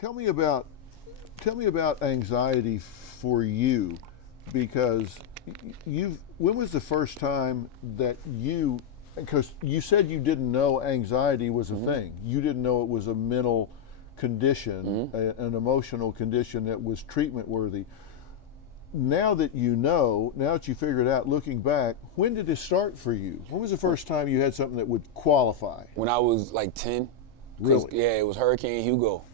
Tell me about anxiety for you, because when was the first time that because you said you didn't know anxiety was a thing. You didn't know it was a mental condition, an emotional condition that was treatment worthy. Now that now that you figured it out, looking back, when did it start for you? When was the first time you had something that would qualify? When I was like 10. Really? Yeah, it was Hurricane Hugo.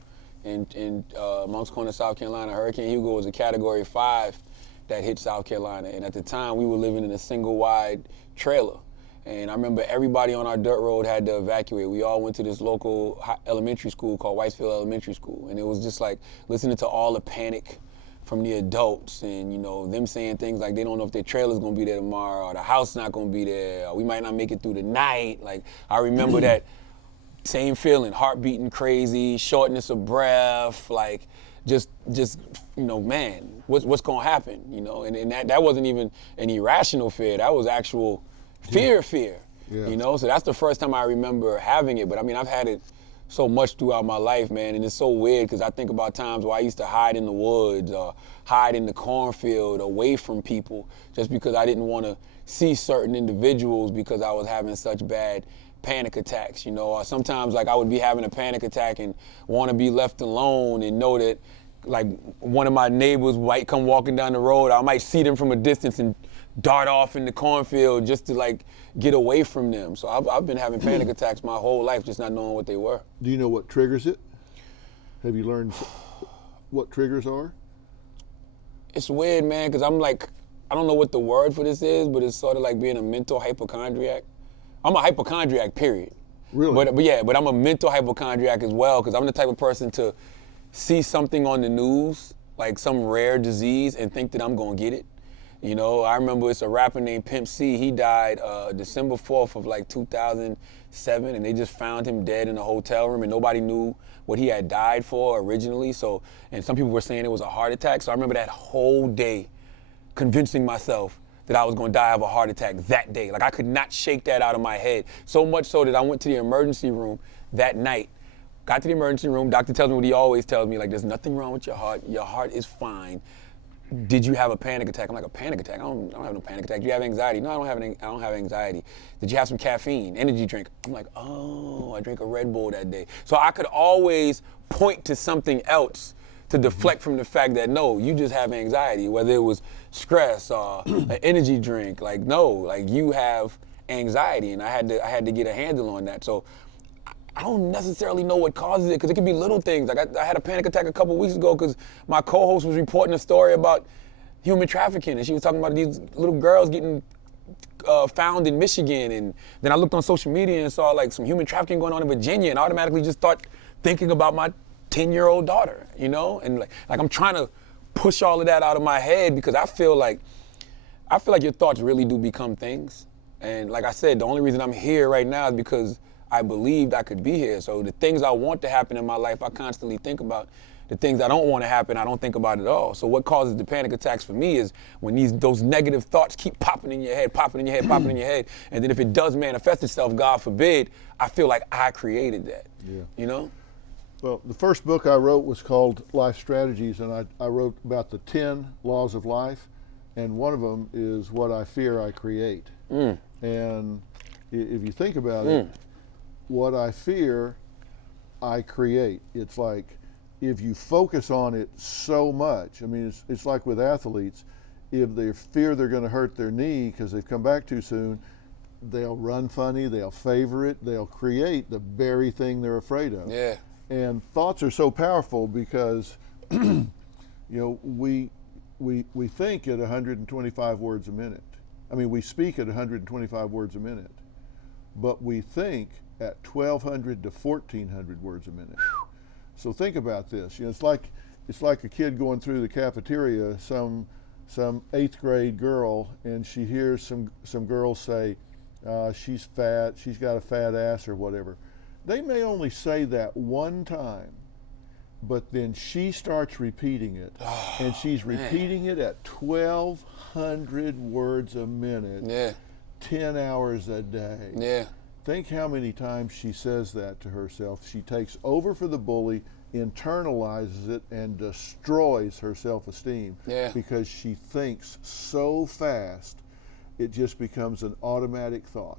In Moncks Corner, South Carolina. Hurricane Hugo was a Category 5 that hit South Carolina. And at the time, we were living in a single-wide trailer. And I remember everybody on our dirt road had to evacuate. We all went to this local elementary school called Whitesfield Elementary School. And it was just like listening to all the panic from the adults and, them saying things like they don't know if their trailer's gonna be there tomorrow or the house not gonna be there or we might not make it through the night. Like, I remember that same feeling, heart beating crazy, shortness of breath, like just man, what's gonna happen, and that wasn't even an irrational fear, that was actual fear. Yeah. So that's the first time I remember having it. But I mean, I've had it so much throughout my life, man, and it's so weird because I think about times where I used to hide in the woods or hide in the cornfield away from people just because I didn't want to see certain individuals because I was having such bad panic attacks, or sometimes like I would be having a panic attack and want to be left alone and know that like one of my neighbors might come walking down the road, I might see them from a distance and dart off in the cornfield just to like get away from them. So I've been having panic attacks my whole life, just not knowing what they were. Do you know what triggers it? Have you learned what triggers are? It's weird, man, because I'm like, I don't know what the word for this is, but it's sort of like being a mental hypochondriac. I'm a hypochondriac, period. Really? But I'm a mental hypochondriac as well, because I'm the type of person to see something on the news, like some rare disease, and think that I'm gonna get it. I remember it's a rapper named Pimp C. He died December 4th of like 2007, and they just found him dead in a hotel room, and nobody knew what he had died for originally. So, and some people were saying it was a heart attack. So I remember that whole day convincing myself that I was gonna die of a heart attack that day. Like I could not shake that out of my head. So much so that I went to the emergency room that night. Got to the emergency room, doctor tells me what he always tells me, like there's nothing wrong with your heart is fine. Did you have a panic attack? I'm like, a panic attack? I don't have no panic attack. Do you have anxiety? No, I don't have anxiety. Did you have some caffeine, energy drink? I'm like, oh, I drank a Red Bull that day. So I could always point to something else to deflect from the fact that no, you just have anxiety, whether it was stress or an energy drink. Like no, like you have anxiety, and I had to get a handle on that. So I don't necessarily know what causes it, because it could be little things. Like I had a panic attack a couple weeks ago because my co-host was reporting a story about human trafficking, and she was talking about these little girls getting found in Michigan, and then I looked on social media and saw like some human trafficking going on in Virginia, and automatically just start thinking about my 10-year-old daughter, and like I'm trying to push all of that out of my head, because I feel like your thoughts really do become things. And like I said, the only reason I'm here right now is because I believed I could be here. So the things I want to happen in my life, I constantly think about. The things I don't want to happen, I don't think about at all. So what causes the panic attacks for me is when those negative thoughts keep popping in your head, popping in your head. And then if it does manifest itself, God forbid, I feel like I created that. Yeah. Well, the first book I wrote was called Life Strategies, and I wrote about the 10 laws of life, and one of them is what I fear I create. And if you think about it, what I fear I create. It's like if you focus on it so much, I mean, it's like with athletes, if they fear they're going to hurt their knee because they've come back too soon, they'll run funny, they'll favor it, they'll create the very thing they're afraid of. Yeah. And thoughts are so powerful because, we think at 125 words a minute. I mean, we speak at 125 words a minute, but we think at 1,200 to 1,400 words a minute. So think about this. It's like a kid going through the cafeteria, some 8th grade girl, and she hears some girls say, she's fat, she's got a fat ass or whatever. They may only say that one time, but then she starts repeating it, and she's repeating it at 1,200 words a minute, 10 hours a day. Yeah. Think how many times she says that to herself. She takes over for the bully internalizes it and destroys her self-esteem because she thinks so fast it just becomes an automatic thought.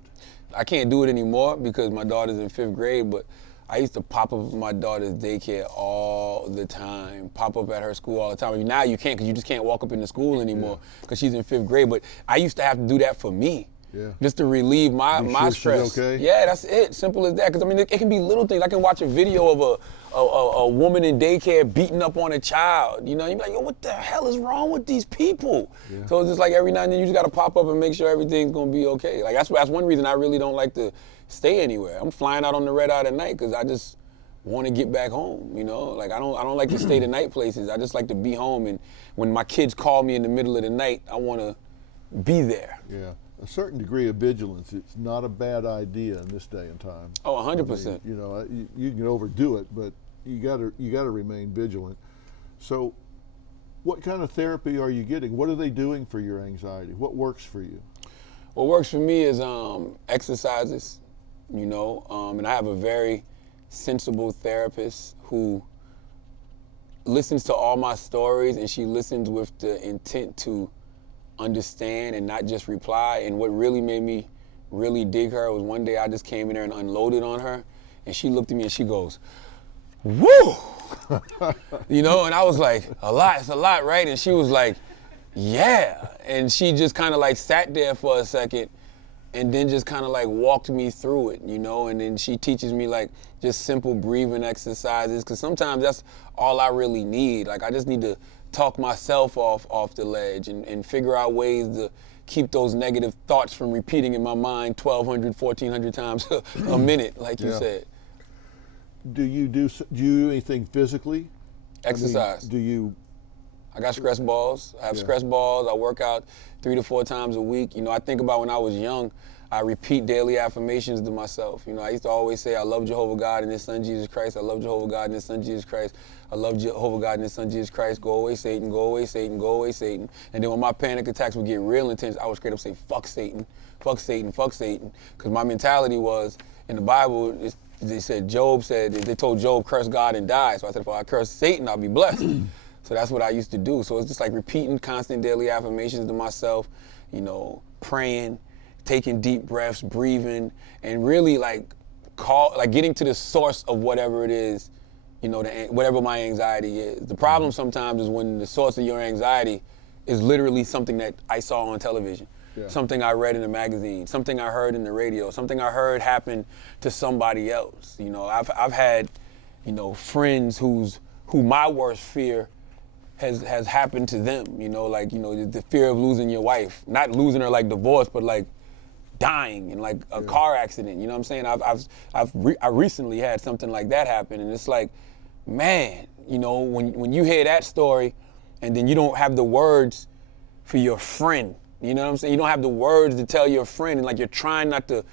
I can't do it anymore because my daughter's in 5th grade, but I used to pop up at my daughter's daycare all the time, pop up at her school all the time. I mean, now you can't because you just can't walk up into school anymore because she's in 5th grade, but I used to have to do that for me. Yeah. Just to relieve my stress. She's okay? Yeah, that's it. Simple as that. Because I mean, it can be little things. I can watch a video of a woman in daycare beating up on a child. You know, you're like, yo, what the hell is wrong with these people? Yeah. So it's just like every now and then you just got to pop up and make sure everything's gonna be okay. Like that's one reason I really don't like to stay anywhere. I'm flying out on the red eye at night because I just want to get back home. You know, like I don't like to stay the night places. I just like to be home. And when my kids call me in the middle of the night, I want to be there. Yeah. A certain degree of vigilance, it's not a bad idea in this day and time. Oh, 100%. I mean, you know, you can overdo it, but you gotta remain vigilant. So, what kind of therapy are you getting? What are they doing for your anxiety? What works for you? What works for me is exercises, you know, and I have a very sensible therapist who listens to all my stories, and she listens with the intent to understand and not just reply. And what really made me really dig her was one day I just came in there and unloaded on her, and she looked at me and she goes, woo! You know, and I was like, it's a lot, right? And she was like, yeah. And she just kind of like sat there for a second and then just kind of like walked me through it, you know, and then she teaches me like just simple breathing exercises, because sometimes that's all I really need. Like I just need to talk myself off the ledge and figure out ways to keep those negative thoughts from repeating in my mind 1,200, 1,400 times a minute, like you said. Do you do anything physically? Exercise. I mean, I got stress balls. I have stress balls. I work out 3 to 4 times a week. You know, I think about when I was young, I repeat daily affirmations to myself. You know, I used to always say, I love Jehovah God and His Son Jesus Christ. I love Jehovah God and His Son Jesus Christ. I love Jehovah God and His Son Jesus Christ. Go away, Satan. Go away, Satan. Go away, Satan. And then when my panic attacks would get real intense, I would straight up say, fuck Satan. Fuck Satan. Fuck Satan. Because my mentality was, in the Bible, they told Job, curse God and die. So I said, if I curse Satan, I'll be blessed. So that's what I used to do. So it's just like repeating constant daily affirmations to myself, you know, praying, taking deep breaths, breathing, and really like getting to the source of whatever it is, you know, whatever my anxiety is. The problem sometimes is when the source of your anxiety is literally something that I saw on television, something I read in a magazine, something I heard in the radio, something I heard happen to somebody else. You know, I've had, you know, friends who my worst fear has happened to them, you know, like, you know, the fear of losing your wife, not losing her like divorce, but like dying in like a car accident, you know what I'm saying? I recently had something like that happen, and it's like, man, you know, when you hear that story and then you don't have the words for your friend, you know what I'm saying? You don't have the words to tell your friend, and like you're trying not to,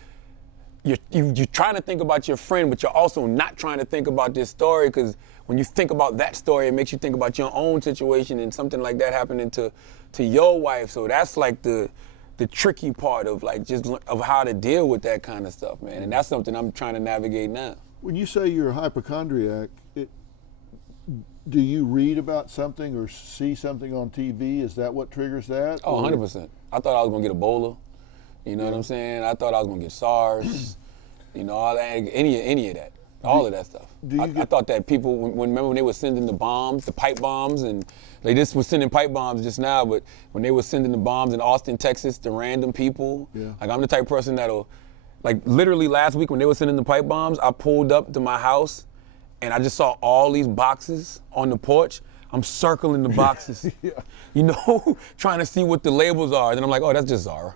you're trying to think about your friend, but you're also not trying to think about this story, because when you think about that story, it makes you think about your own situation and something like that happening to your wife. So that's like the tricky part of like just of how to deal with that kind of stuff, man. And that's something I'm trying to navigate now. When you say you're a hypochondriac, do you read about something or see something on TV? Is that what triggers that? Oh, 100%. I thought I was gonna get Ebola. You know what I'm saying? I thought I was gonna get SARS. You know, all that, any of that. All of that stuff. I thought that people, remember when they were sending the bombs, the pipe bombs, and they just were sending pipe bombs just now, but when they were sending the bombs in Austin, Texas to random people, like I'm the type of person that'll, like literally last week when they were sending the pipe bombs, I pulled up to my house and I just saw all these boxes on the porch. I'm circling the boxes, you know, trying to see what the labels are. And then I'm like, oh, that's just Zara.